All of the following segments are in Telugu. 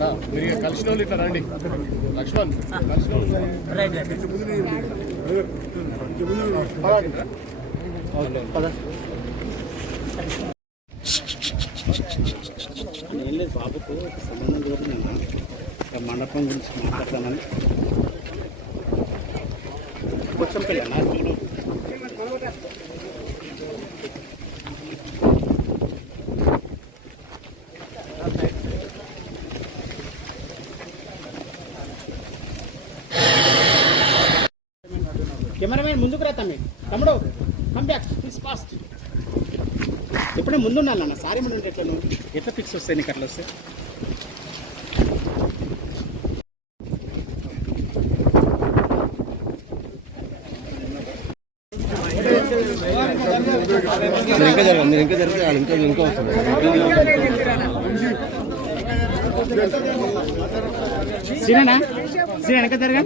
రా, మీరు కలిసిన వాళ్ళు ఇట్లా రండి. లక్ష్మణ్ కలిసిన ఏం లేదు బాబుకు సంబంధం కోరుతున్నాను మండపం గురించి మాట్లాడతానని కొంచెం పిల్లనా చూడు కెమెరామెన్ ముందుకు రా తమ్మి. తమ్ముడు కమ్ బ్యాక్ ప్లీజ్ ఫాస్ట్ ఎప్పుడే ముందు ఉండాలన్న సారీ ముందు ఎట్లా నువ్వు ఎట్లా ఫిక్స్ వస్తాయి నీకు అట్లా వస్తే? ఇంకా జరగదు మీరు ఇంకా జరిగితే వాళ్ళు ఇంకా ఇంకా వస్తుంది. సీనా వెనక జరగా.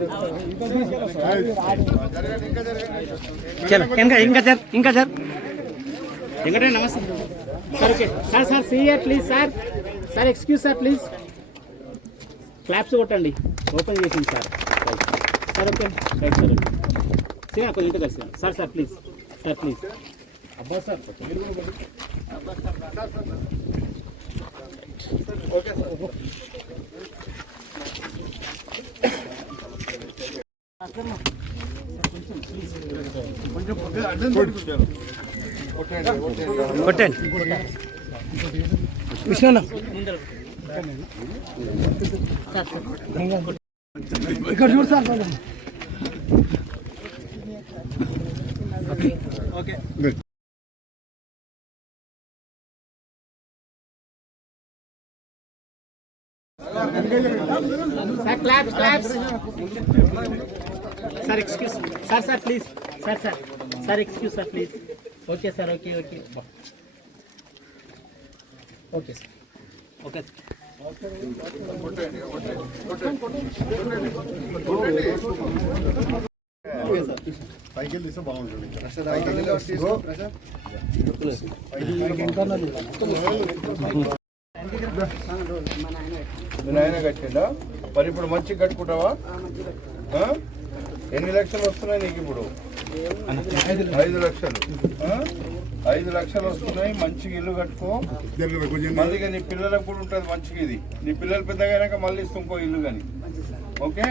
చలో ఇంకా ఇంకా జర్ ఇంకా జర్ వెంకటే నమస్తే. Sir okay. Sir sir CR please sir. Sir excuse sir please. Claps కొట్టండి. ఓపెన్ చేసింది sir. Sir okay. Right sir okay. సీనా కొంచెం ఇంకా కలిసి sir sir please. Sir please. అబ్బా సార్ కొట్టండి కృష్ణ ఇక్కడ కొట్టండి sir. Claps sir excuse sir sir please sir sir sir excuse sir please okay sir okay okay okay sir okay sir పైకి వెళ్ళి బాగుంటుంది మీ నాయన కట్టిండా? మరి ఇప్పుడు మంచిగా కట్టుకుంటావా? ఎన్ని లక్షలు వస్తున్నాయి నీకు ఇప్పుడు? ఐదు లక్షలు. ఐదు లక్షలు వస్తున్నాయి మంచిగా ఇల్లు కట్టుకో. మళ్ళీ నీ పిల్లలకు కూడా ఉంటుంది మంచిగా ఇది. నీ పిల్లలు పెద్దగా అయినాక మళ్ళీ ఇస్తాం ఇంకో ఇల్లు కానీ ఓకే?